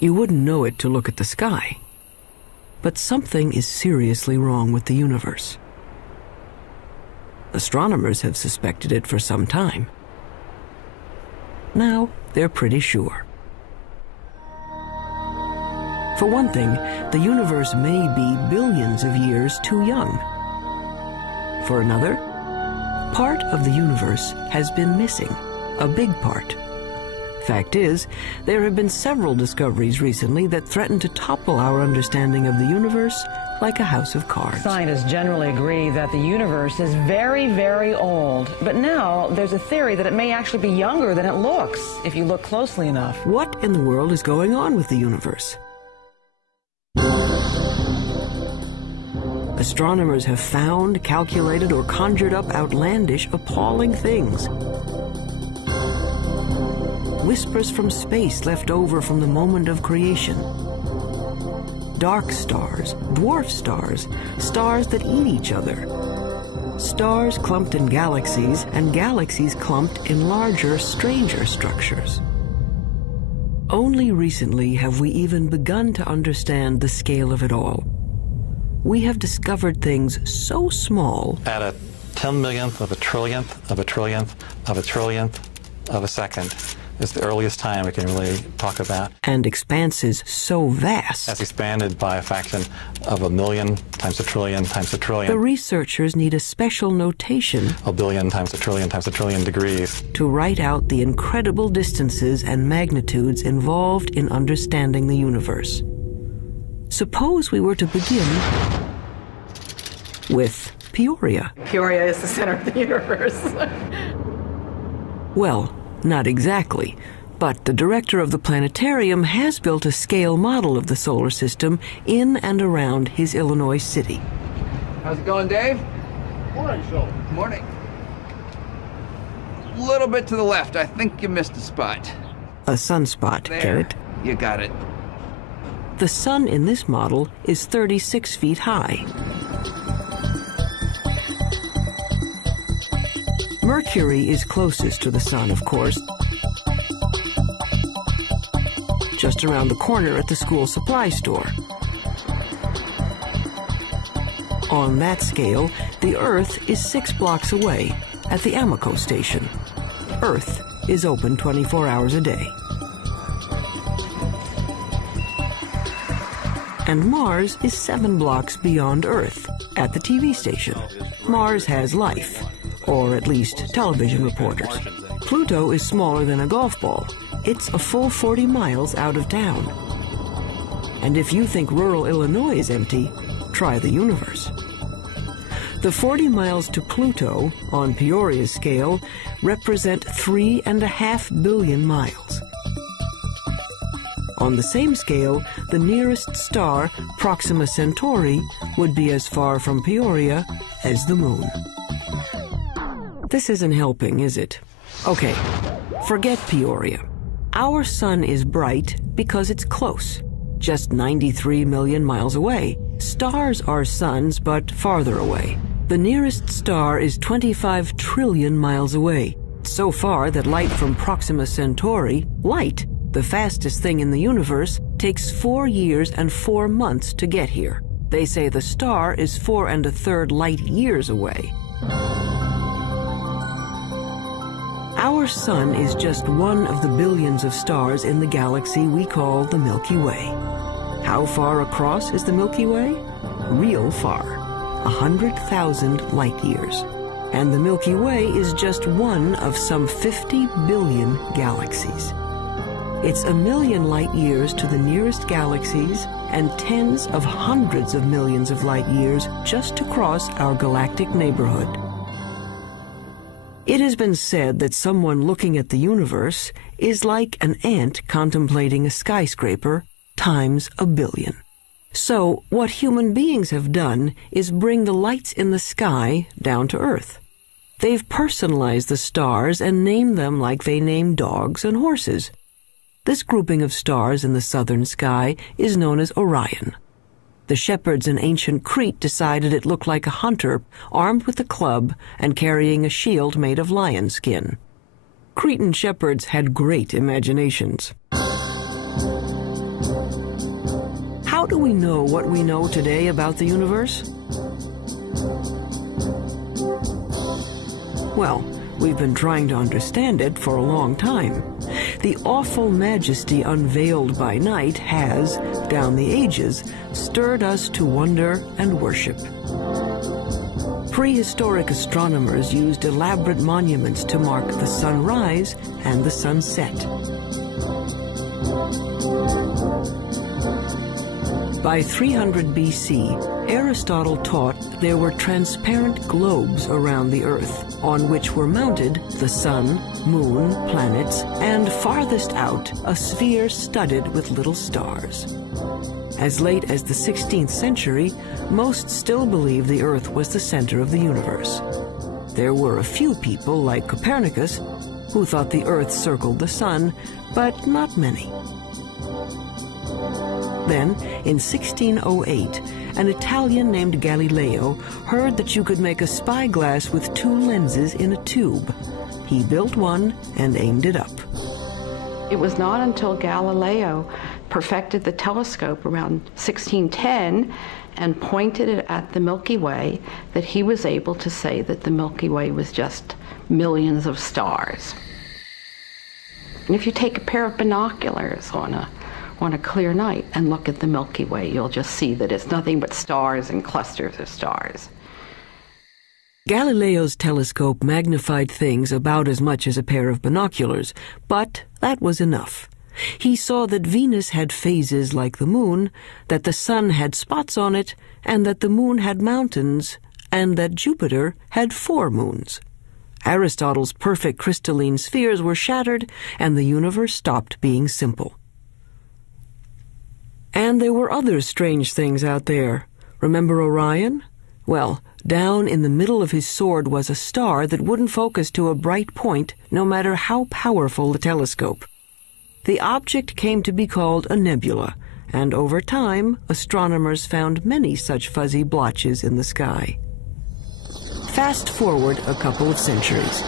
You wouldn't know it to look at the sky. But something is seriously wrong with the universe. Astronomers have suspected it for some time. Now they're pretty sure. For one thing, the universe may be billions of years too young. For another, part of the universe has been missing, a big part. Fact is, there have been several discoveries recently that threaten to topple our understanding of the universe like a house of cards. Scientists generally agree that the universe is very, very old. But now there's a theory that it may actually be younger than it looks if you look closely enough. What in the world is going on with the universe? Astronomers have found, calculated, or conjured up outlandish, appalling things. Whispers from space left over from the moment of creation. Dark stars, dwarf stars, stars that eat each other. Stars clumped in galaxies, and galaxies clumped in larger, stranger structures. Only recently have we even begun to understand the scale of it all. We have discovered things so small. At a 10 millionth of a trillionth of a trillionth of a trillionth of a second is the earliest time we can really talk about. And expanses so vast. That's expanded by a fraction of a million times a trillion times a trillion. The researchers need a special notation. A billion times a trillion degrees. To write out the incredible distances and magnitudes involved in understanding the universe. Suppose we were to begin with Peoria. Peoria is the center of the universe. Well, not exactly, but the director of the planetarium has built a scale model of the solar system in and around his Illinois city. How's it going, Dave? Morning, Phil. Morning. A little bit to the left. I think you missed a spot. A sunspot, There. get it? You got it. The sun in this model is 36 feet high. Mercury is closest to the sun, of course, just around the corner at the school supply store. On that scale, the Earth is 6 blocks away at the Amoco station. Earth is open 24 hours a day. And Mars is 7 blocks beyond Earth at the TV station. Mars has life, or at least television reporters. Pluto is smaller than a golf ball. It's a full 40 miles out of town. And if you think rural Illinois is empty, try the universe. The 40 miles to Pluto, on Peoria's scale, represent 3.5 billion miles. On the same scale, the nearest star, Proxima Centauri, would be as far from Peoria as the moon. This isn't helping, is it? Okay, forget Peoria. Our sun is bright because it's close, just 93 million miles away. Stars are suns, but farther away. The nearest star is 25 trillion miles away, so far that light from Proxima Centauri, light, the fastest thing in the universe, takes 4 years and 4 months to get here. They say the star is 4 1/3 light years away. Our sun is just one of the billions of stars in the galaxy we call the Milky Way. How far across is the Milky Way? Real far, 100,000 light years. And the Milky Way is just one of some 50 billion galaxies. It's 1 million light years to the nearest galaxies and tens of hundreds of millions of light years just to cross our galactic neighborhood. It has been said that someone looking at the universe is like an ant contemplating a skyscraper times 1 billion. So what human beings have done is bring the lights in the sky down to Earth. They've personalized the stars and named them like they name dogs and horses. This grouping of stars in the southern sky is known as Orion. The shepherds in ancient Crete decided it looked like a hunter armed with a club and carrying a shield made of lion skin. Cretan shepherds had great imaginations. do we know what we know today about the universe? Well, we've been trying to understand it for a long time. The awful majesty unveiled by night has, down the ages, stirred us to wonder and worship. Prehistoric astronomers used elaborate monuments to mark the sunrise and the sunset. By 300 BC, Aristotle taught there were transparent globes around the Earth, on which were mounted the sun, moon, planets, and farthest out, a sphere studded with little stars. As late as the 16th century, most still believed the Earth was the center of the universe. There were a few people, like Copernicus, who thought the Earth circled the sun, but not many. Then, in 1608, an Italian named Galileo heard that you could make a spyglass with two lenses in a tube. He built one and aimed it up. It was not until Galileo perfected the telescope around 1610 and pointed it at the Milky Way that he was able to say that the Milky Way was just millions of stars. And if you take a pair of binoculars on a clear night and look at the Milky Way, you'll just see that it's nothing but stars and clusters of stars. Galileo's telescope magnified things about as much as a pair of binoculars, but that was enough. He saw that Venus had phases like the moon, that the sun had spots on it, and that the moon had mountains, and that Jupiter had 4 moons. Aristotle's perfect crystalline spheres were shattered, and the universe stopped being simple. And there were other strange things out there. Remember Orion? Well, down in the middle of his sword was a star that wouldn't focus to a bright point, no matter how powerful the telescope. The object came to be called a nebula, and over time, astronomers found many such fuzzy blotches in the sky. Fast forward a couple of centuries.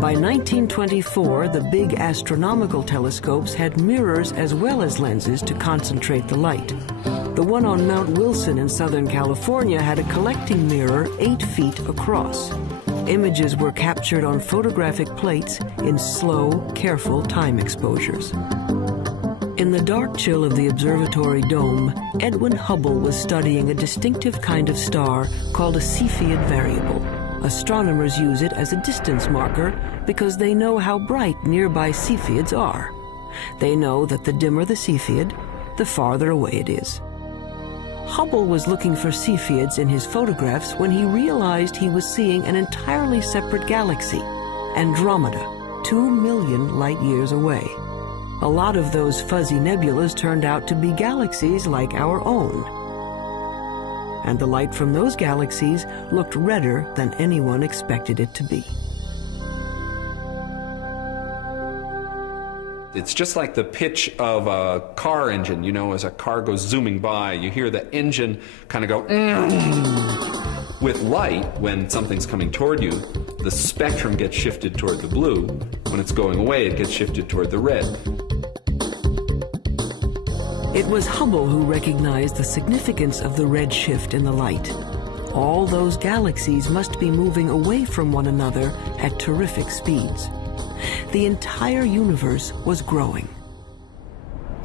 By 1924, the big astronomical telescopes had mirrors as well as lenses to concentrate the light. The one on Mount Wilson in Southern California had a collecting mirror 8 feet across. Images were captured on photographic plates in slow, careful time exposures. In the dark chill of the observatory dome, Edwin Hubble was studying a distinctive kind of star called a Cepheid variable. Astronomers use it as a distance marker because they know how bright nearby Cepheids are. They know that the dimmer the Cepheid, the farther away it is. Hubble was looking for Cepheids in his photographs when he realized he was seeing an entirely separate galaxy, Andromeda, 2 million light-years away. A lot of those fuzzy nebulas turned out to be galaxies like our own. And the light from those galaxies looked redder than anyone expected it to be. It's just like the pitch of a car engine. You know, as a car goes zooming by, you hear the engine kind of go. With light, when something's coming toward you, the spectrum gets shifted toward the blue. When it's going away, it gets shifted toward the red. It was Hubble who recognized the significance of the red shift in the light. All those galaxies must be moving away from one another at terrific speeds. The entire universe was growing.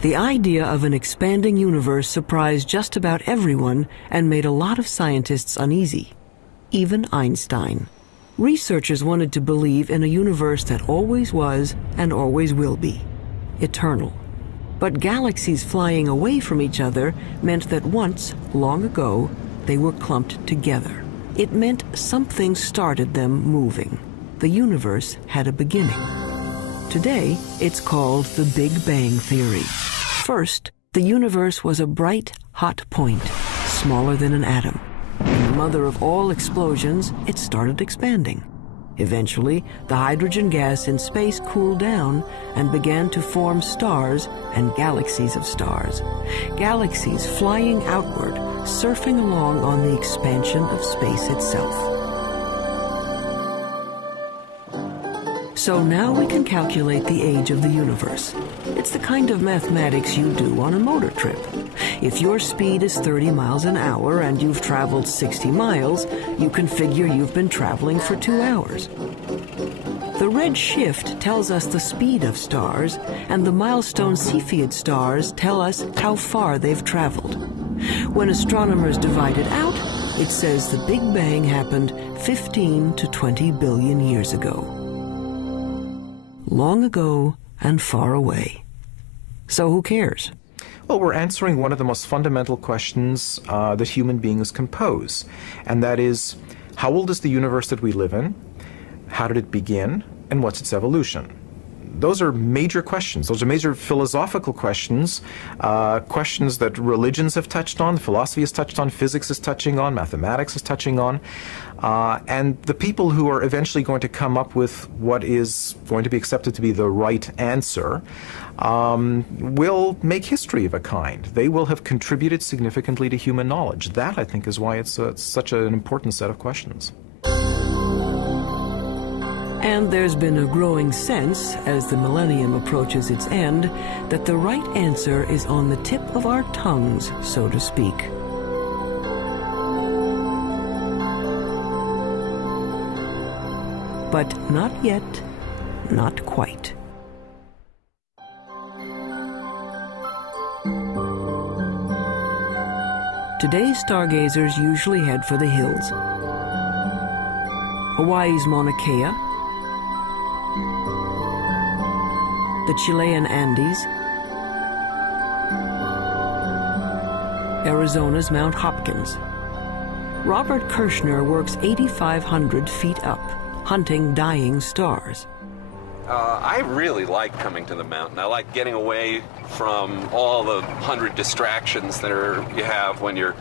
The idea of an expanding universe surprised just about everyone and made a lot of scientists uneasy, even Einstein. Researchers wanted to believe in a universe that always was and always will be, eternal. But galaxies flying away from each other meant that once, long ago, they were clumped together. It meant something started them moving. The universe had a beginning. Today, it's called the Big Bang Theory. First, the universe was a bright, hot point, smaller than an atom. In the mother of all explosions, it started expanding. Eventually, the hydrogen gas in space cooled down and began to form stars and galaxies of stars. Galaxies flying outward, surfing along on the expansion of space itself. So now we can calculate the age of the universe. It's the kind of mathematics you do on a motor trip. If your speed is 30 miles an hour and you've traveled 60 miles, you can figure you've been traveling for 2 hours. The red shift tells us the speed of stars, and the milestone Cepheid stars tell us how far they've traveled. When astronomers divide it out, it says the Big Bang happened 15 to 20 billion years ago. Long ago and far away. So who cares? Well, we're answering one of the most fundamental questions that human beings can pose, and that is, how old is the universe that we live in? How did it begin? And what's its evolution? Those are major questions. Those are major philosophical questions, questions that religions have touched on, philosophy has touched on, physics is touching on, mathematics is touching on. And the people who are eventually going to come up with what is going to be accepted to be the right answer will make history of a kind. They will have contributed significantly to human knowledge. That, I think, is why it's such an important set of questions. And there's been a growing sense, as the millennium approaches its end, that the right answer is on the tip of our tongues, so to speak. But not yet, not quite. Today's stargazers usually head for the hills. Hawaii's Mauna Kea, the Chilean Andes, Arizona's Mount Hopkins. Robert Kirshner works 8,500 feet up, hunting dying stars. I really like coming to the mountain. I like getting away from all the 100 distractions that you have when you're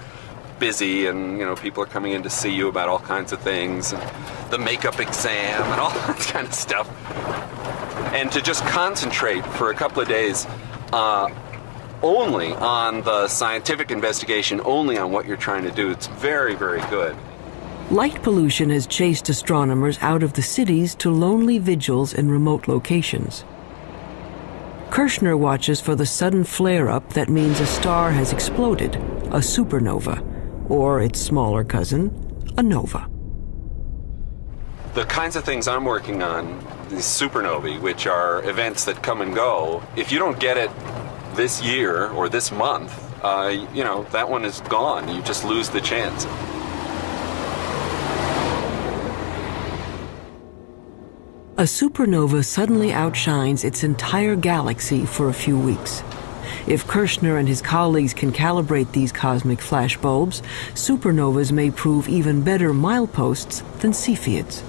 busy, and people are coming in to see you about all kinds of things, and the makeup exam and all that kind of stuff. And to just concentrate for a couple of days only on the scientific investigation, only on what you're trying to do, it's very, very good. Light pollution has chased astronomers out of the cities to lonely vigils in remote locations. Kirshner watches for the sudden flare-up that means a star has exploded, a supernova, or its smaller cousin, a nova. The kinds of things I'm working on, these supernovae, which are events that come and go, if you don't get it this year or this month, that one is gone. You just lose the chance. A supernova suddenly outshines its entire galaxy for a few weeks. If Kirshner and his colleagues can calibrate these cosmic flashbulbs, supernovas may prove even better mileposts than Cepheids.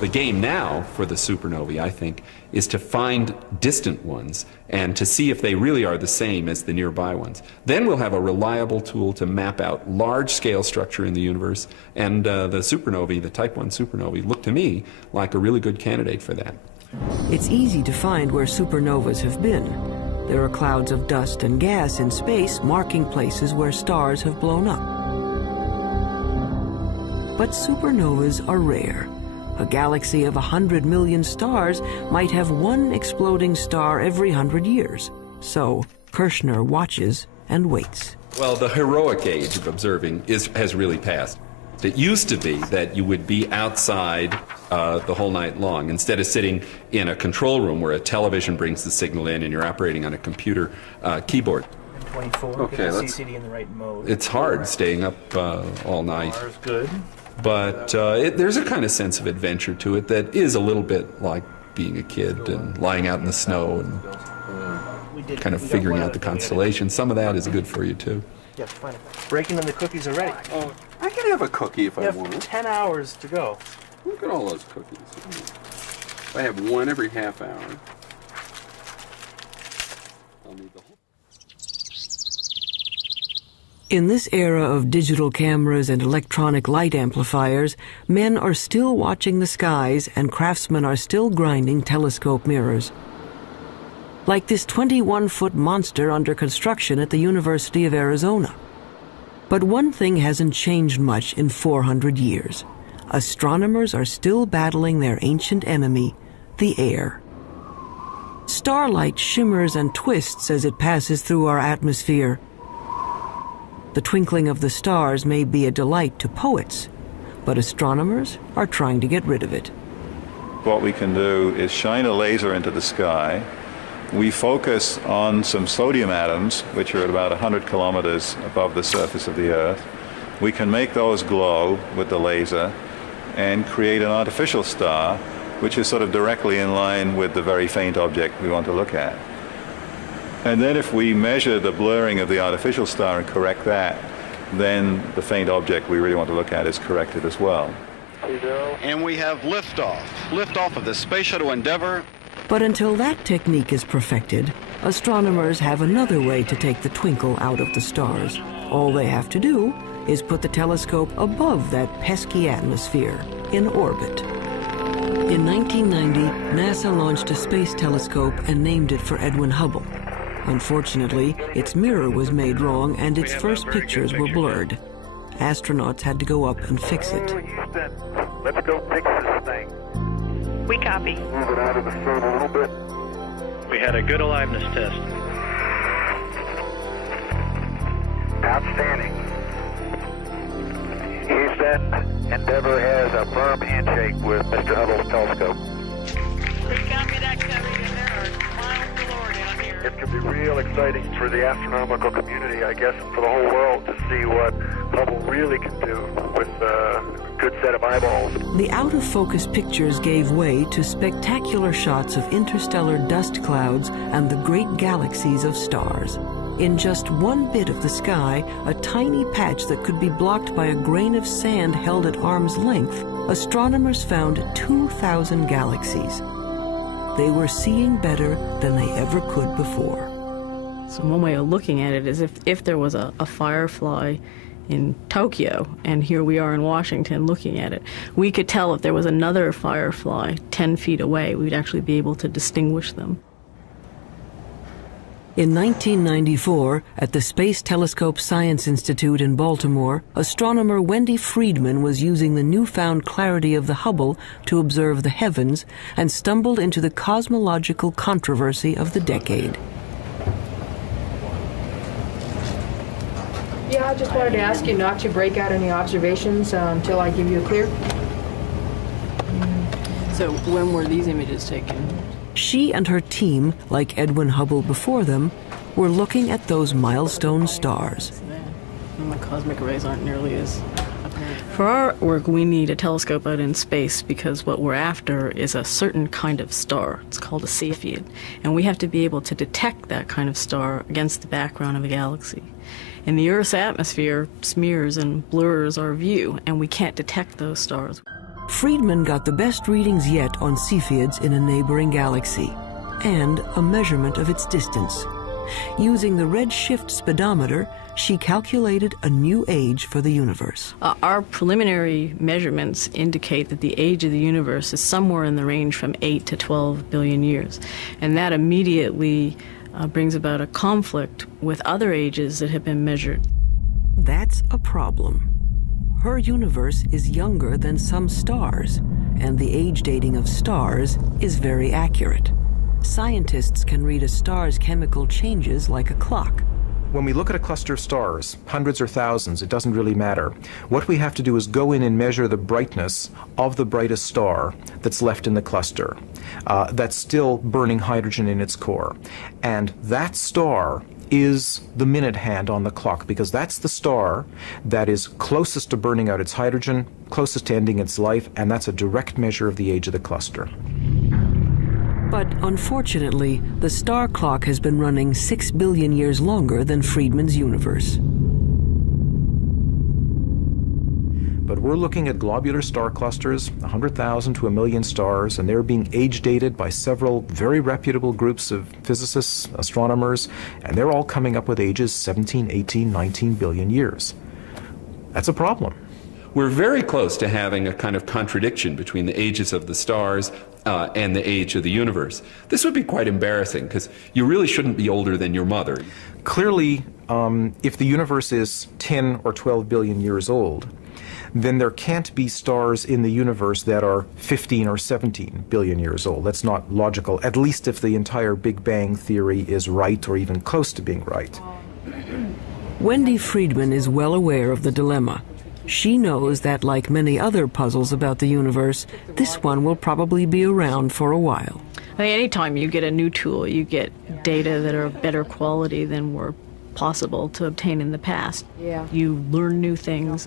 The game now for the supernovae, I think, is to find distant ones and to see if they really are the same as the nearby ones. Then we'll have a reliable tool to map out large-scale structure in the universe, and the supernovae, the Type 1 supernovae, look to me like a really good candidate for that. It's easy to find where supernovas have been. There are clouds of dust and gas in space marking places where stars have blown up. But supernovas are rare. A galaxy of 100 million stars might have one exploding star every 100 years. So Kirshner watches and waits. Well, the heroic age of observing has really passed. It used to be that you would be outside the whole night long, instead of sitting in a control room where a television brings the signal in and you're operating on a computer keyboard. 24. Okay, get the CCD in the right mode. It's hard staying up all night. Ours good. But there's a kind of sense of adventure to it that is a little bit like being a kid and lying out in the snow and kind of figuring out the constellations. Some of that is good for you, too. Yeah, fine. Breaking in the cookies already. Oh, I can have a cookie if I want. 10 hours to go. Look at all those cookies. I have one every half hour. I'll need the whole. In this era of digital cameras and electronic light amplifiers, men are still watching the skies and craftsmen are still grinding telescope mirrors. Like this 21-foot monster under construction at the University of Arizona. But one thing hasn't changed much in 400 years. astronomers are still battling their ancient enemy, the air. Starlight shimmers and twists as it passes through our atmosphere. The twinkling of the stars may be a delight to poets, but astronomers are trying to get rid of it. What we can do is shine a laser into the sky. We focus on some sodium atoms, which are at about 100 kilometers above the surface of the Earth. We can make those glow with the laser and create an artificial star, which is sort of directly in line with the very faint object we want to look at. And then if we measure the blurring of the artificial star and correct that, then the faint object we really want to look at is corrected as well. And we have liftoff of the Space Shuttle Endeavour. But until that technique is perfected, astronomers have another way to take the twinkle out of the stars. All they have to do is put the telescope above that pesky atmosphere, in orbit. In 1990, NASA launched a space telescope and named it for Edwin Hubble. Unfortunately, its mirror was made wrong and its first pictures were blurred. Astronauts had to go up and fix it. Let's go fix this thing. We copy. Move it out of the sun a little bit. We had a good aliveness test. Outstanding. Houston, Endeavour has a firm handshake with Mr. Hubble's telescope. We copy that, Cody, and there are miles galore down here. It could be real exciting for the astronomical community, I guess, and for the whole world to see what Hubble really can do with a good set of eyeballs. The out-of-focus pictures gave way to spectacular shots of interstellar dust clouds and the great galaxies of stars. In just one bit of the sky, a tiny patch that could be blocked by a grain of sand held at arm's length, astronomers found 2,000 galaxies. They were seeing better than they ever could before. So one way of looking at it is if there was a firefly in Tokyo, and here we are in Washington looking at it, we could tell if there was another firefly 10 feet away, we'd actually be able to distinguish them. In 1994, at the Space Telescope Science Institute in Baltimore, astronomer Wendy Friedman was using the newfound clarity of the Hubble to observe the heavens and stumbled into the cosmological controversy of the decade. Yeah, I just wanted to ask you not to break out any observations until I give you a clear. So when were these images taken? She and her team, like Edwin Hubble before them, were looking at those milestone stars. And the cosmic rays aren't nearly as apparent. For our work, we need a telescope out in space because what we're after is a certain kind of star. It's called a Cepheid. And we have to be able to detect that kind of star against the background of a galaxy. And the Earth's atmosphere smears and blurs our view, and we can't detect those stars. Friedman got the best readings yet on Cepheids in a neighboring galaxy, and a measurement of its distance. Using the redshift speedometer, she calculated a new age for the universe. Our preliminary measurements indicate that the age of the universe is somewhere in the range from 8 to 12 billion years. And that immediately brings about a conflict with other ages that have been measured. That's a problem. Her universe is younger than some stars, and the age dating of stars is very accurate. Scientists can read a star's chemical changes like a clock. When we look at a cluster of stars, hundreds or thousands, it doesn't really matter. What we have to do is go in and measure the brightness of the brightest star that's left in the cluster, that's still burning hydrogen in its core. And that star is the minute hand on the clock, because that's the star that is closest to burning out its hydrogen, closest to ending its life, and that's a direct measure of the age of the cluster. But unfortunately, the star clock has been running 6 billion years longer than Friedman's universe. But we're looking at globular star clusters, 100,000 to 1 million stars, and they're being age dated by several very reputable groups of physicists, astronomers, and they're all coming up with ages 17, 18, 19 billion years. That's a problem. We're very close to having a kind of contradiction between the ages of the stars and the age of the universe. This would be quite embarrassing, because you really shouldn't be older than your mother. Clearly, if the universe is 10 or 12 billion years old, then there can't be stars in the universe that are 15 or 17 billion years old. That's not logical, at least if the entire Big Bang theory is right or even close to being right. Wendy Friedman is well aware of the dilemma. She knows that, like many other puzzles about the universe, this one will probably be around for a while. I think anytime you get a new tool, you get data that are of better quality than were possible to obtain in the past. Yeah. You learn new things,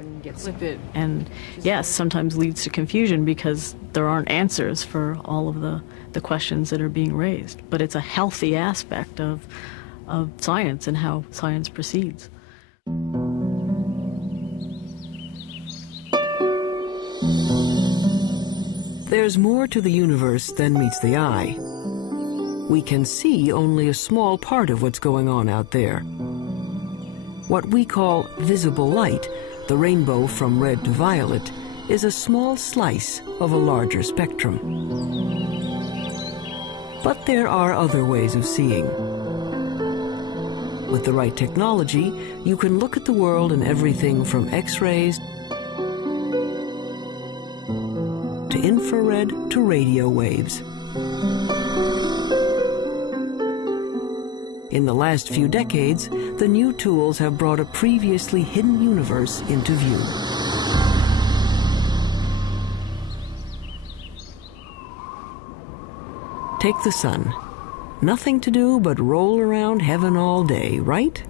and yes, sometimes leads to confusion because there aren't answers for all of the questions that are being raised. But it's a healthy aspect of science and how science proceeds. There's more to the universe than meets the eye. We can see only a small part of what's going on out there. What we call visible light, the rainbow from red to violet, is a small slice of a larger spectrum. But there are other ways of seeing. With the right technology, you can look at the world in everything from X-rays to infrared to radio waves. In the last few decades, the new tools have brought a previously hidden universe into view. Take the sun. Nothing to do but roll around heaven all day, right?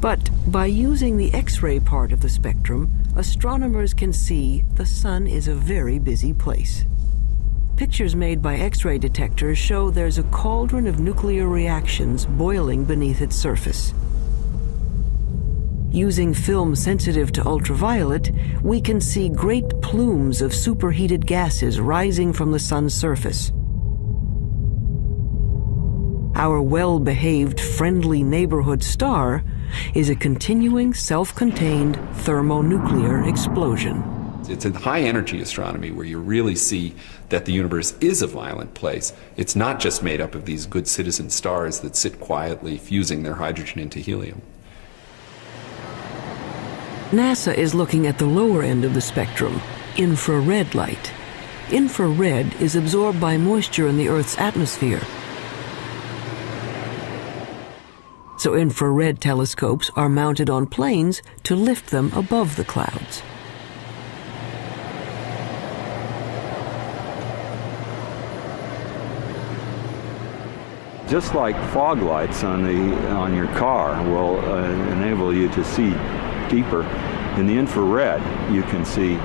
But by using the X-ray part of the spectrum, astronomers can see the sun is a very busy place. Pictures made by X-ray detectors show there's a cauldron of nuclear reactions boiling beneath its surface. Using film sensitive to ultraviolet, we can see great plumes of superheated gases rising from the sun's surface. Our well-behaved, friendly neighborhood star is a continuing, self-contained thermonuclear explosion. It's in high-energy astronomy where you really see that the universe is a violent place. It's not just made up of these good citizen stars that sit quietly fusing their hydrogen into helium. NASA is looking at the lower end of the spectrum, infrared light. Infrared is absorbed by moisture in the Earth's atmosphere. So infrared telescopes are mounted on planes to lift them above the clouds. Just like fog lights on your car will enable you to see deeper, in the infrared you can see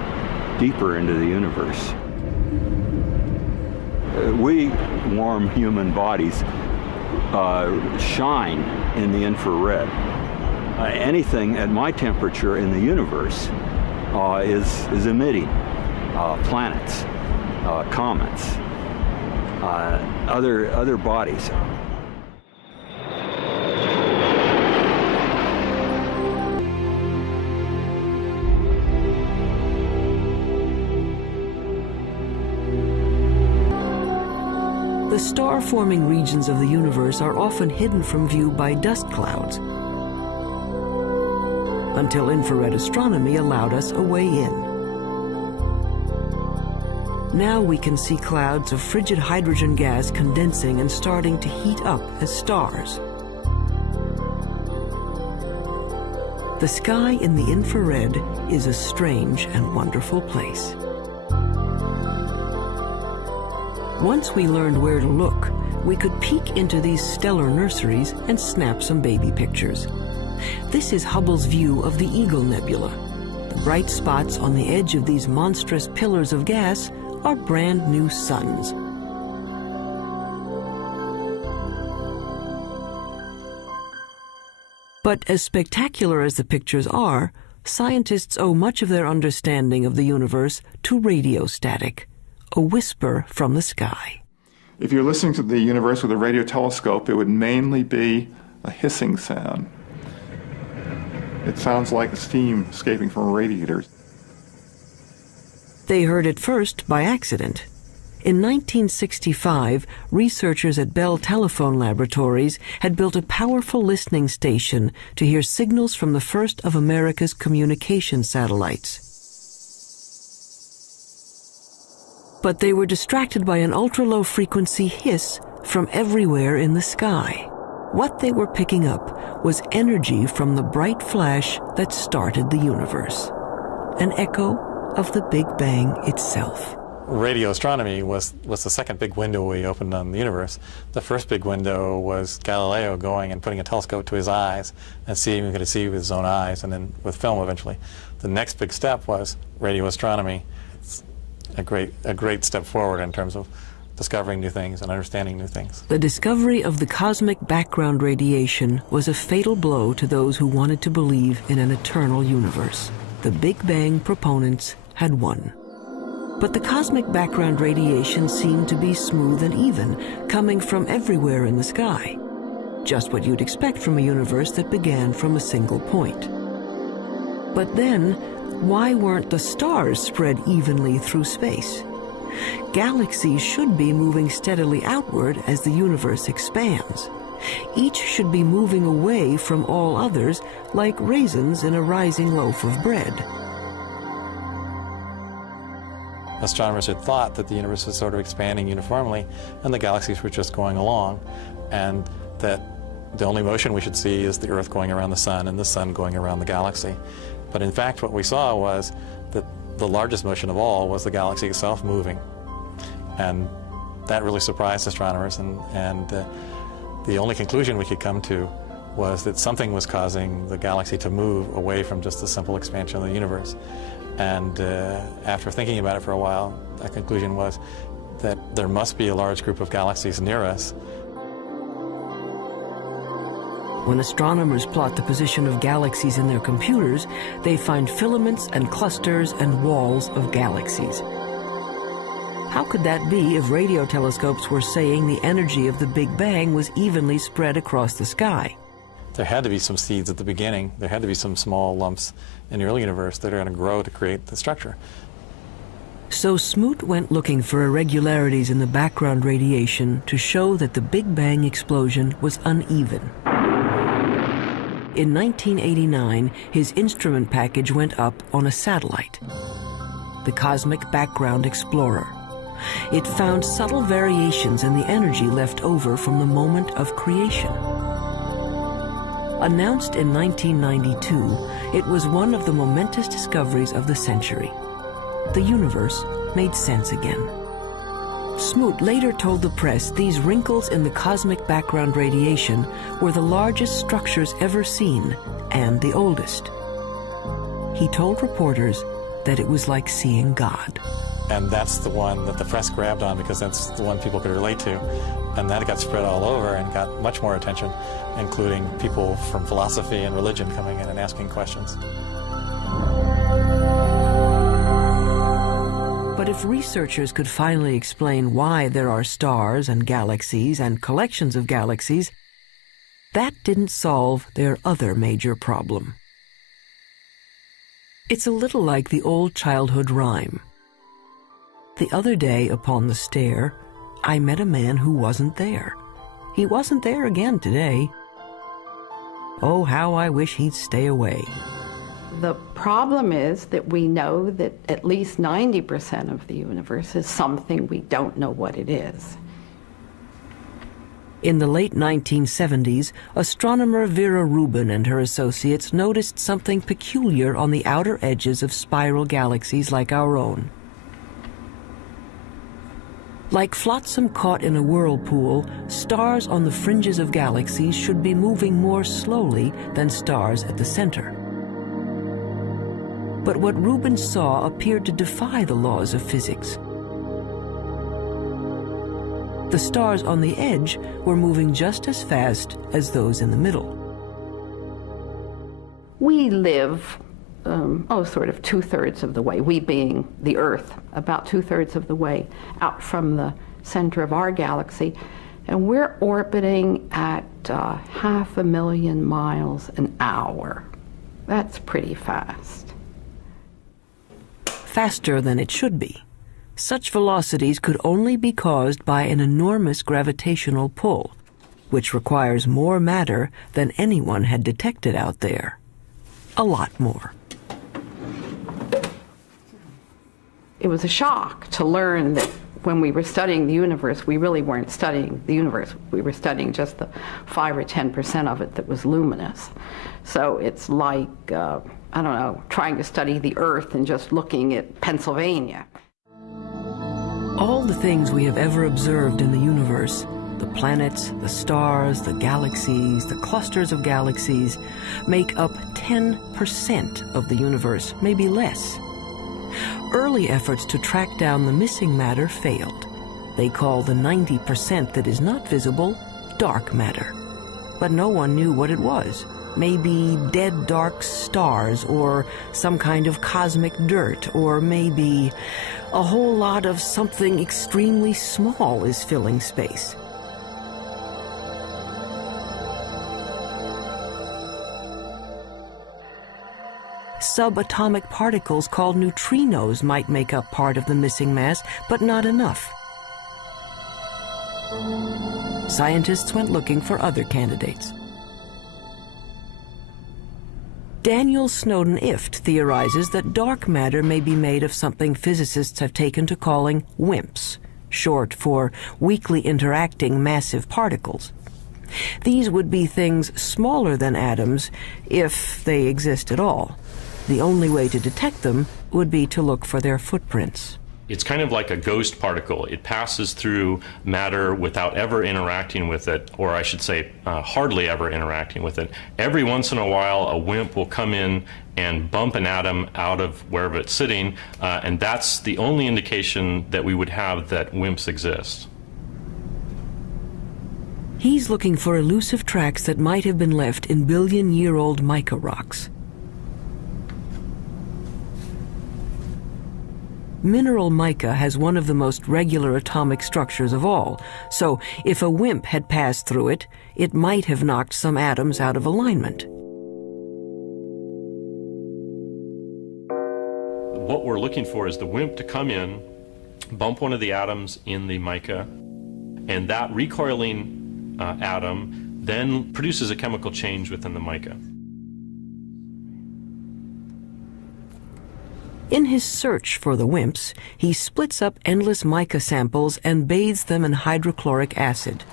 deeper into the universe. We warm human bodies shine in the infrared. Anything at my temperature in the universe is emitting planets, comets, other bodies. The star-forming regions of the universe are often hidden from view by dust clouds, until infrared astronomy allowed us a way in. Now we can see clouds of frigid hydrogen gas condensing and starting to heat up as stars. The sky in the infrared is a strange and wonderful place. Once we learned where to look, we could peek into these stellar nurseries and snap some baby pictures. This is Hubble's view of the Eagle Nebula. The bright spots on the edge of these monstrous pillars of gas are brand new suns. But as spectacular as the pictures are, scientists owe much of their understanding of the universe to radio static, a whisper from the sky. If you're listening to the universe with a radio telescope, it would mainly be a hissing sound. It sounds like steam escaping from a radiator. They heard it first by accident. In 1965, researchers at Bell Telephone Laboratories had built a powerful listening station to hear signals from the first of America's communication satellites. But they were distracted by an ultra-low frequency hiss from everywhere in the sky. What they were picking up was energy from the bright flash that started the universe, an echo of the Big Bang itself. Radio astronomy was the second big window we opened on the universe. The first big window was Galileo going and putting a telescope to his eyes and seeing what he could see with his own eyes, and then with film eventually. The next big step was radio astronomy. It's a great step forward in terms of discovering new things and understanding new things. The discovery of the cosmic background radiation was a fatal blow to those who wanted to believe in an eternal universe. The Big Bang proponents had won. But the cosmic background radiation seemed to be smooth and even, coming from everywhere in the sky. Just what you'd expect from a universe that began from a single point. But then, why weren't the stars spread evenly through space? Galaxies should be moving steadily outward as the universe expands. Each should be moving away from all others like raisins in a rising loaf of bread. Astronomers had thought that the universe was sort of expanding uniformly and the galaxies were just going along, and that the only motion we should see is the Earth going around the Sun and the Sun going around the galaxy. But in fact, what we saw was that the largest motion of all was the galaxy itself moving. And that really surprised astronomers, and the only conclusion we could come to was that something was causing the galaxy to move away from just the simple expansion of the universe. And after thinking about it for a while, the conclusion was that there must be a large group of galaxies near us. When astronomers plot the position of galaxies in their computers, they find filaments and clusters and walls of galaxies. How could that be if radio telescopes were saying the energy of the Big Bang was evenly spread across the sky? There had to be some seeds at the beginning. There had to be some small lumps in the early universe that are going to grow to create the structure. So Smoot went looking for irregularities in the background radiation to show that the Big Bang explosion was uneven. In 1989, his instrument package went up on a satellite, the Cosmic Background Explorer. It found subtle variations in the energy left over from the moment of creation. Announced in 1992, it was one of the momentous discoveries of the century. The universe made sense again. Smoot later told the press these wrinkles in the cosmic background radiation were the largest structures ever seen and the oldest. He told reporters that it was like seeing God. And that's the one that the press grabbed on because that's the one people could relate to. And that got spread all over and got much more attention, including people from philosophy and religion coming in and asking questions. But if researchers could finally explain why there are stars and galaxies and collections of galaxies, that didn't solve their other major problem. It's a little like the old childhood rhyme. The other day upon the stair, I met a man who wasn't there. He wasn't there again today. Oh, how I wish he'd stay away. The problem is that we know that at least 90% of the universe is something we don't know what it is. In the late 1970s, astronomer Vera Rubin and her associates noticed something peculiar on the outer edges of spiral galaxies like our own. Like flotsam caught in a whirlpool, stars on the fringes of galaxies should be moving more slowly than stars at the center. But what Rubin saw appeared to defy the laws of physics. The stars on the edge were moving just as fast as those in the middle. We live, sort of 2/3 of the way, we being the Earth, about 2/3 of the way out from the center of our galaxy, and we're orbiting at 500,000 miles an hour. That's pretty fast. Faster than it should be. such velocities could only be caused by an enormous gravitational pull, which requires more matter than anyone had detected out there. A lot more. It was a shock to learn that when we were studying the universe, we really weren't studying the universe. We were studying just the 5 or 10% of it that was luminous. So it's like, I don't know, trying to study the Earth and just looking at Pennsylvania. All the things we have ever observed in the universe, the planets, the stars, the galaxies, the clusters of galaxies, make up 10% of the universe, maybe less. Early efforts to track down the missing matter failed. They call the 90% that is not visible dark matter. But no one knew what it was. Maybe dead dark stars, or some kind of cosmic dirt, or maybe a whole lot of something extremely small is filling space. Subatomic particles called neutrinos might make up part of the missing mass, but not enough. Scientists went looking for other candidates. Daniel Snowden-Ift theorizes that dark matter may be made of something physicists have taken to calling WIMPs, short for weakly interacting massive particles. These would be things smaller than atoms, if they exist at all. The only way to detect them would be to look for their footprints. It's kind of like a ghost particle. It passes through matter without ever interacting with it, or I should say hardly ever interacting with it. Every once in a while, a WIMP will come in and bump an atom out of wherever it's sitting, and that's the only indication that we would have that WIMPs exist. He's looking for elusive tracks that might have been left in billion-year-old mica rocks. Mineral mica has one of the most regular atomic structures of all, so if a WIMP had passed through it, it might have knocked some atoms out of alignment. What we're looking for is the WIMP to come in, bump one of the atoms in the mica, and that recoiling atom then produces a chemical change within the mica. In his search for the WIMPs, he splits up endless mica samples and bathes them in hydrochloric acid.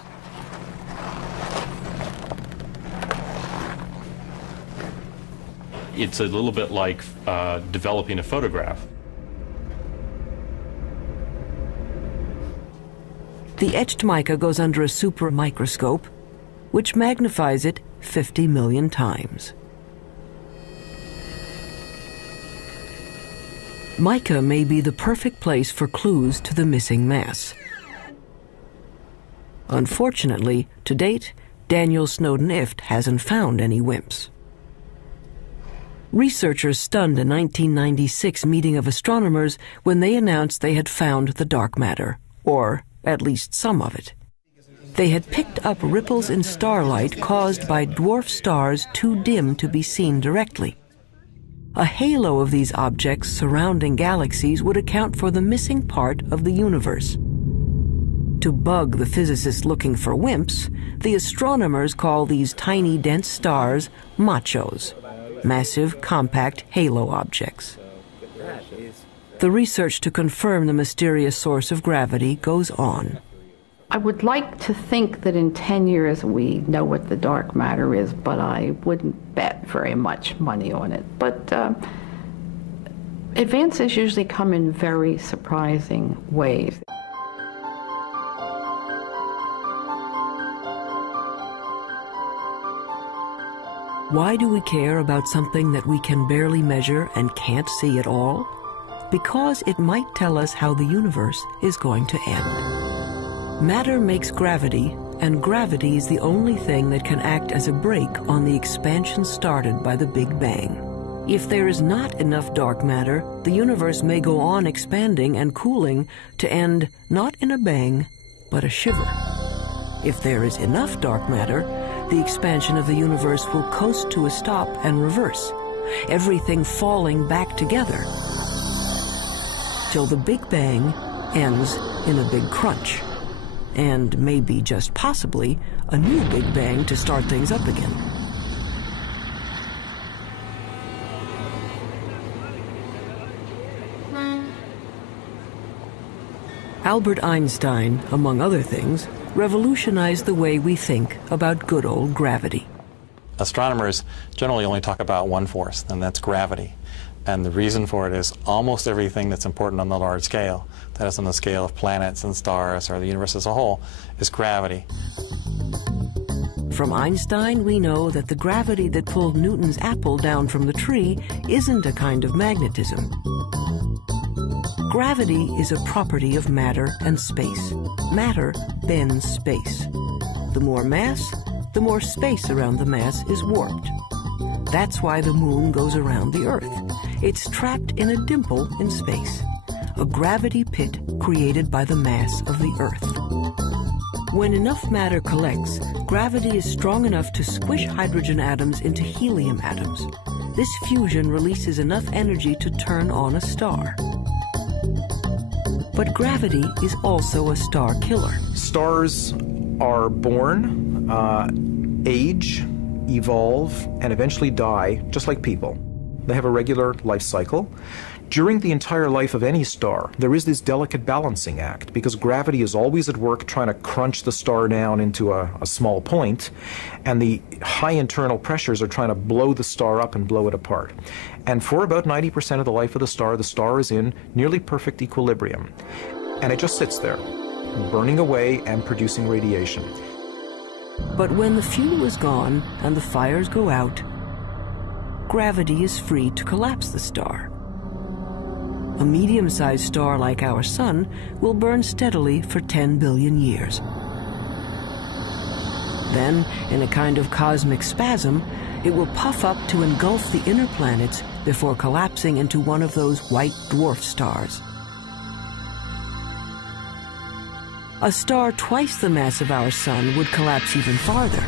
It's a little bit like developing a photograph. The etched mica goes under a super microscope, which magnifies it 50 million times. Mica may be the perfect place for clues to the missing mass. Unfortunately, to date, Daniel Snowden-Ift hasn't found any WIMPs. Researchers stunned a 1996 meeting of astronomers when they announced they had found the dark matter, or at least some of it. They had picked up ripples in starlight caused by dwarf stars too dim to be seen directly. A halo of these objects surrounding galaxies would account for the missing part of the universe. To bug the physicists looking for WIMPs, the astronomers call these tiny dense stars machos, massive compact halo objects. The research to confirm the mysterious source of gravity goes on. I would like to think that in 10 years we know what the dark matter is, but I wouldn't bet very much money on it. But advances usually come in very surprising ways. Why do we care about something that we can barely measure and can't see at all? Because it might tell us how the universe is going to end. Matter makes gravity, and gravity is the only thing that can act as a brake on the expansion started by the Big Bang. If there is not enough dark matter, the universe may go on expanding and cooling to end not in a bang, but a shiver. If there is enough dark matter, the expansion of the universe will coast to a stop and reverse, everything falling back together, till the Big Bang ends in a big crunch. And maybe, just possibly, a new Big Bang to start things up again. Albert Einstein, among other things, revolutionized the way we think about good old gravity. Astronomers generally only talk about one force, and that's gravity. And the reason for it is almost everything that's important on the large scale, that is on the scale of planets and stars or the universe as a whole, is gravity. From Einstein, we know that the gravity that pulled Newton's apple down from the tree isn't a kind of magnetism. Gravity is a property of matter and space. Matter bends space. The more mass, the more space around the mass is warped. That's why the moon goes around the Earth. It's trapped in a dimple in space, a gravity pit created by the mass of the Earth. When enough matter collects, gravity is strong enough to squish hydrogen atoms into helium atoms. This fusion releases enough energy to turn on a star. But gravity is also a star killer. Stars are born, age, evolve, and eventually die, just like people. They have a regular life cycle. During the entire life of any star, there is this delicate balancing act, because gravity is always at work trying to crunch the star down into a small point, and the high internal pressures are trying to blow the star up and blow it apart. And for about 90% of the life of the star is in nearly perfect equilibrium. And it just sits there, burning away and producing radiation. But when the fuel is gone and the fires go out, gravity is free to collapse the star. A medium-sized star like our Sun will burn steadily for 10 billion years. Then, in a kind of cosmic spasm, it will puff up to engulf the inner planets before collapsing into one of those white dwarf stars. A star twice the mass of our Sun would collapse even farther,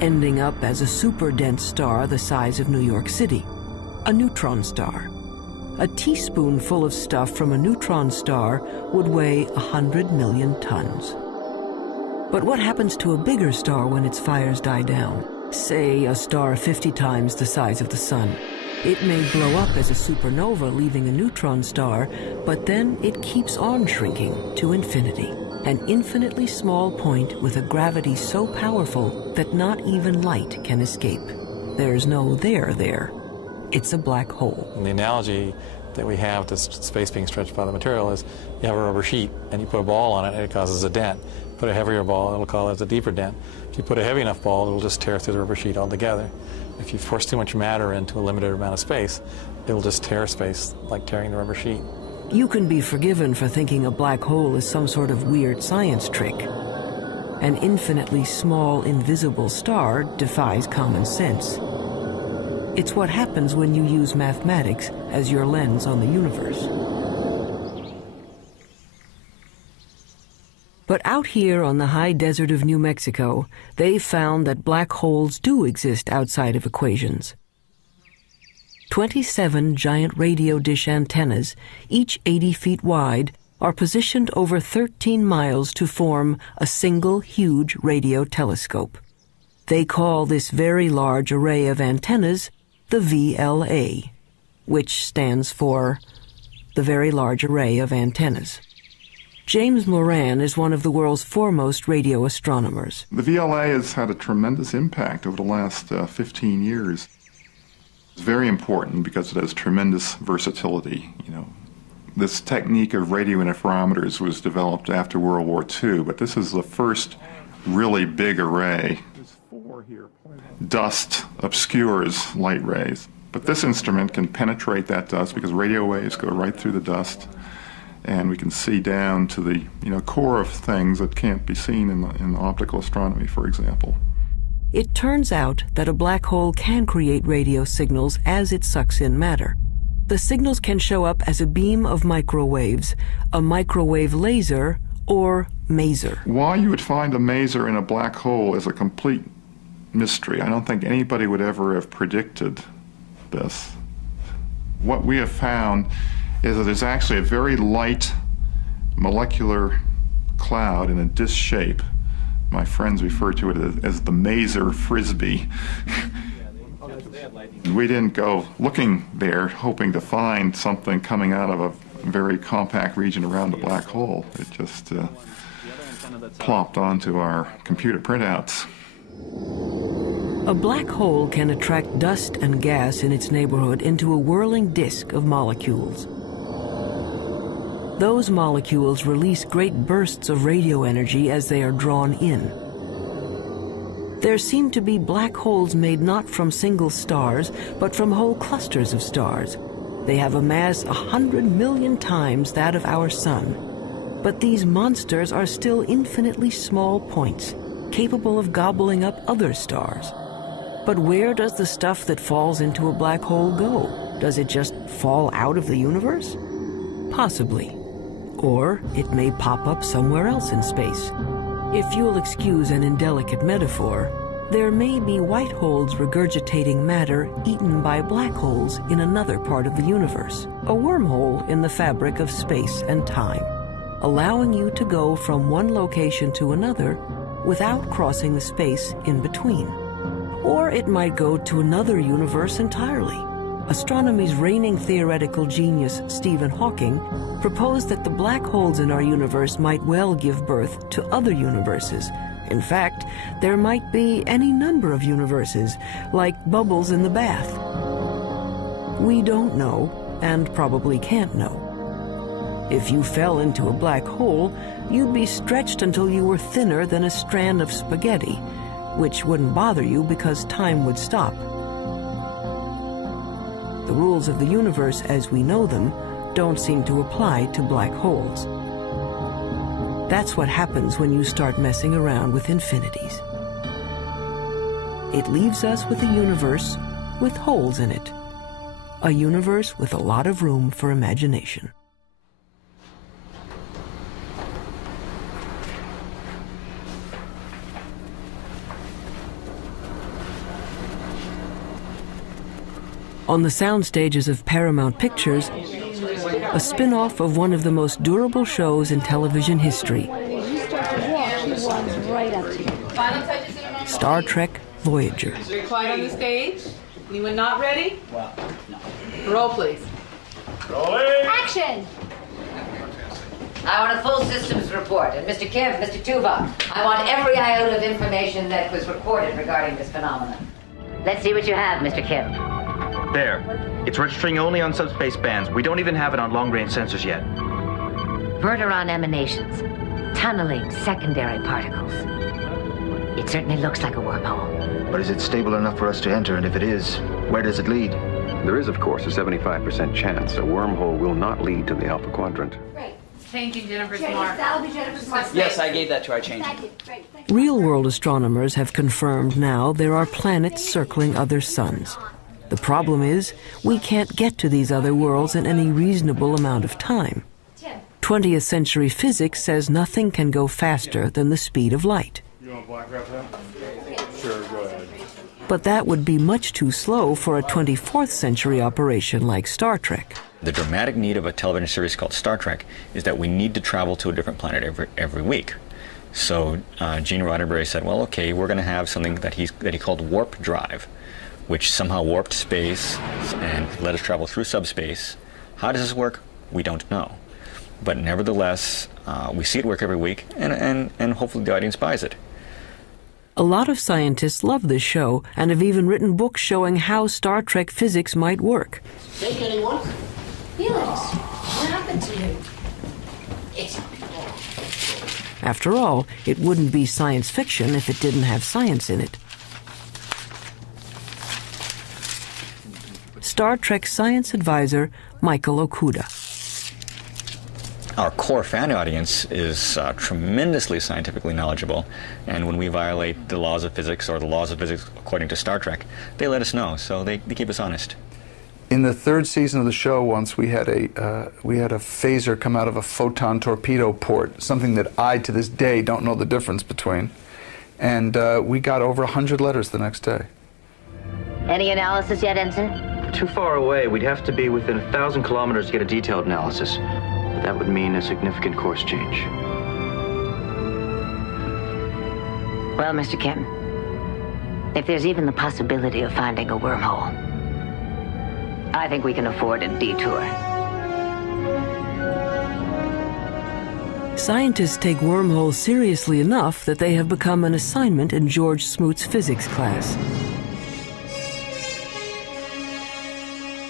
ending up as a super-dense star the size of New York City, a neutron star. A teaspoonful of stuff from a neutron star would weigh 100 million tons. But what happens to a bigger star when its fires die down? Say a star 50 times the size of the Sun. It may blow up as a supernova, leaving a neutron star, but then it keeps on shrinking to infinity. An infinitely small point with a gravity so powerful that not even light can escape. There's no there there. It's a black hole. And the analogy that we have to space being stretched by the material is you have a rubber sheet and you put a ball on it and it causes a dent. Put a heavier ball, it'll cause a deeper dent. If you put a heavy enough ball, it'll just tear through the rubber sheet altogether. If you force too much matter into a limited amount of space, it'll just tear space like tearing the rubber sheet. You can be forgiven for thinking a black hole is some sort of weird science trick. An infinitely small, invisible star defies common sense. It's what happens when you use mathematics as your lens on the universe. But out here on the high desert of New Mexico, they've found that black holes do exist outside of equations. 27 giant radio dish antennas, each 80 feet wide, are positioned over 13 miles to form a single huge radio telescope. They call this very large array of antennas the VLA, which stands for the Very Large Array of Antennas. James Moran is one of the world's foremost radio astronomers. The VLA has had a tremendous impact over the last 15 years. It's very important because it has tremendous versatility. This technique of radio interferometers was developed after World War II, but this is the first really big array. Dust obscures light rays, but this instrument can penetrate that dust because radio waves go right through the dust, and we can see down to the core of things that can't be seen in optical astronomy, for example. It turns out that a black hole can create radio signals as it sucks in matter. The signals can show up as a beam of microwaves, a microwave laser, or maser. Why you would find a maser in a black hole is a complete mystery. I don't think anybody would ever have predicted this. What we have found is that there's actually a very light molecular cloud in a disk shape. My friends refer to it as the maser frisbee. We didn't go looking there hoping to find something coming out of a very compact region around the black hole. It just plopped onto our computer printouts. A black hole can attract dust and gas in its neighborhood into a whirling disk of molecules. Those molecules release great bursts of radio energy as they are drawn in. There seem to be black holes made not from single stars, but from whole clusters of stars. They have a mass 100 million times that of our sun. But these monsters are still infinitely small points, capable of gobbling up other stars. But where does the stuff that falls into a black hole go? Does it just fall out of the universe? Possibly. Or it may pop up somewhere else in space. If you'll excuse an indelicate metaphor, there may be white holes regurgitating matter eaten by black holes in another part of the universe, a wormhole in the fabric of space and time, allowing you to go from one location to another without crossing the space in between. Or it might go to another universe entirely. Astronomy's reigning theoretical genius, Stephen Hawking, proposed that the black holes in our universe might well give birth to other universes. In fact, there might be any number of universes, like bubbles in the bath. We don't know, and probably can't know. If you fell into a black hole, you'd be stretched until you were thinner than a strand of spaghetti, which wouldn't bother you because time would stop. The rules of the universe as we know them don't seem to apply to black holes. That's what happens when you start messing around with infinities. It leaves us with a universe with holes in it. A universe with a lot of room for imagination. On the sound stages of Paramount Pictures, a spin-off of one of the most durable shows in television history, Star Trek Voyager. Very quiet on the stage. Anyone not ready? Roll, please. Rolling. Action! I want a full systems report. And Mr. Kim, Mr. Tuvok, I want every iota of information that was recorded regarding this phenomenon. Let's see what you have, Mr. Kim. There. It's registering only on subspace bands. We don't even have it on long-range sensors yet. Verteron emanations. Tunneling secondary particles. It certainly looks like a wormhole. But is it stable enough for us to enter? And if it is, where does it lead? There is, of course, a 75% chance a wormhole will not lead to the Alpha Quadrant. Great. Changing Jennifer's mark. Yes, I gave that to our changer. Real-world astronomers have confirmed now there are planets circling other suns. The problem is, we can't get to these other worlds in any reasonable amount of time. 20th century physics says nothing can go faster than the speed of light. You want black wrap that? Sure, go ahead. But that would be much too slow for a 24th century operation like Star Trek. The dramatic need of a television series called Star Trek is that we need to travel to a different planet every week. So Gene Roddenberry said, well, okay, we're going to have something that he called warp drive, which somehow warped space and let us travel through subspace. How does this work? We don't know. But nevertheless, we see it work every week, and hopefully the audience buys it. A lot of scientists love this show and have even written books showing how Star Trek physics might work. Shake anyone? Felix, what happened to you? After all, it wouldn't be science fiction if it didn't have science in it. Star Trek science advisor Michael Okuda. Our core fan audience is tremendously scientifically knowledgeable, and when we violate the laws of physics or the laws of physics according to Star Trek, they let us know, so they keep us honest. In the third season of the show, once we had a phaser come out of a photon torpedo port, something that I, to this day, don't know the difference between, and we got over 100 letters the next day. Any analysis yet, Ensign? Too far away, we'd have to be within 1,000 kilometers to get a detailed analysis. But that would mean a significant course change. Well, Mr. Kim, if there's even the possibility of finding a wormhole, I think we can afford a detour. Scientists take wormholes seriously enough that they have become an assignment in George Smoot's physics class.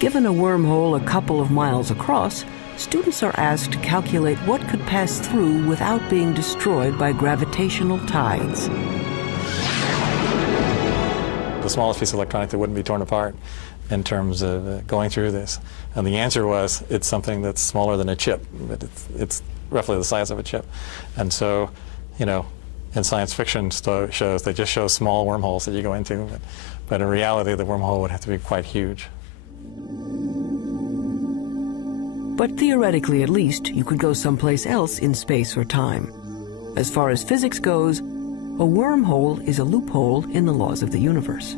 Given a wormhole a couple of miles across, students are asked to calculate what could pass through without being destroyed by gravitational tides. The smallest piece of electronic that wouldn't be torn apart in terms of going through this. And the answer was, it's something that's smaller than a chip, but it's roughly the size of a chip. And so, you know, in science fiction shows, they just show small wormholes that you go into, but in reality, the wormhole would have to be quite huge. But theoretically, at least, you could go someplace else in space or time. As far as physics goes, a wormhole is a loophole in the laws of the universe.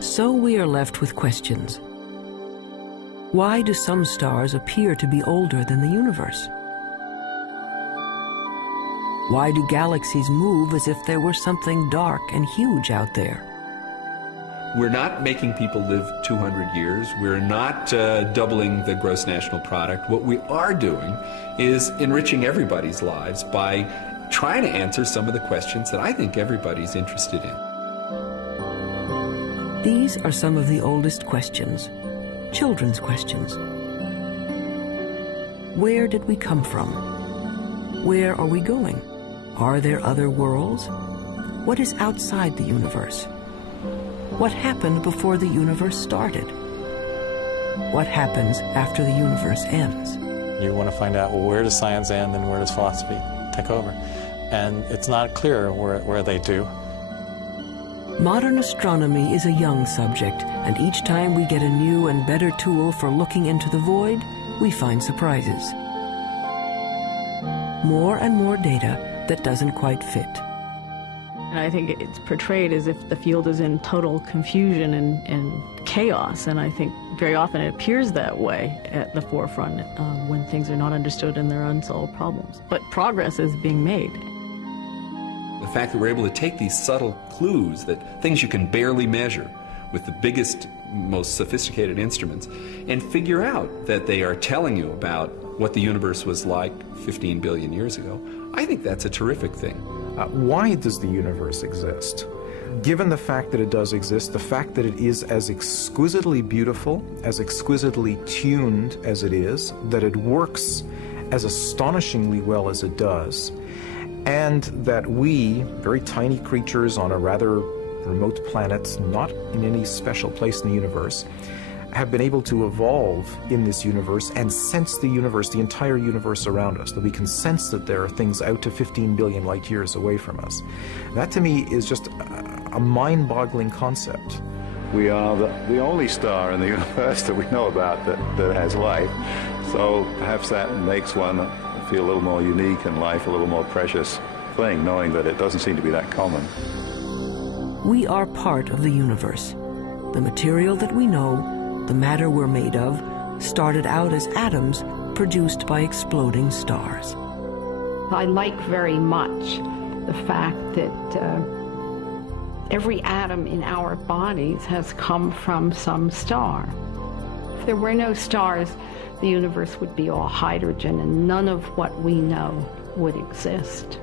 So we are left with questions. Why do some stars appear to be older than the universe? Why do galaxies move as if there were something dark and huge out there? We're not making people live 200 years. We're not doubling the gross national product. What we are doing is enriching everybody's lives by trying to answer some of the questions that I think everybody's interested in. These are some of the oldest questions, children's questions. Where did we come from? Where are we going? Are there other worlds? What is outside the universe? What happened before the universe started? What happens after the universe ends? You want to find out, well, where does science end and where does philosophy take over? And it's not clear where they do. Modern astronomy is a young subject, and each time we get a new and better tool for looking into the void, we find surprises. More and more data that doesn't quite fit. And I think it's portrayed as if the field is in total confusion and chaos, and I think very often it appears that way at the forefront when things are not understood and there are unsolved problems. But progress is being made. The fact that we're able to take these subtle clues, that things you can barely measure with the biggest, most sophisticated instruments, and figure out that they are telling you about what the universe was like 15 billion years ago, I think that's a terrific thing. Why does the universe exist? Given the fact that it does exist, the fact that it is as exquisitely beautiful, as exquisitely tuned as it is, that it works as astonishingly well as it does, and that we, very tiny creatures on a rather remote planet, not in any special place in the universe, have been able to evolve in this universe and sense the universe, the entire universe around us, that we can sense that there are things out to 15 billion light years away from us. That to me is just a mind-boggling concept. We are the only star in the universe that we know about that has life, so perhaps that makes one feel a little more unique and life a little more precious thing, knowing that it doesn't seem to be that common. We are part of the universe. The material that we know, the matter we're made of, started out as atoms produced by exploding stars. I like very much the fact that every atom in our bodies has come from some star. If there were no stars, the universe would be all hydrogen and none of what we know would exist.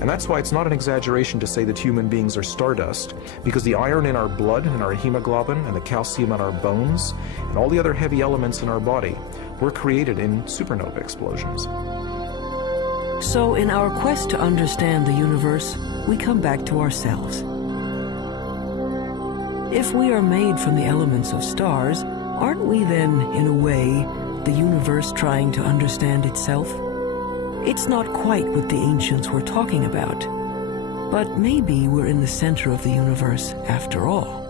And that's why it's not an exaggeration to say that human beings are stardust, because the iron in our blood and our hemoglobin and the calcium in our bones and all the other heavy elements in our body were created in supernova explosions. So in our quest to understand the universe, we come back to ourselves. If we are made from the elements of stars, aren't we then, in a way, the universe trying to understand itself? It's not quite what the ancients were talking about, but maybe we're in the center of the universe after all.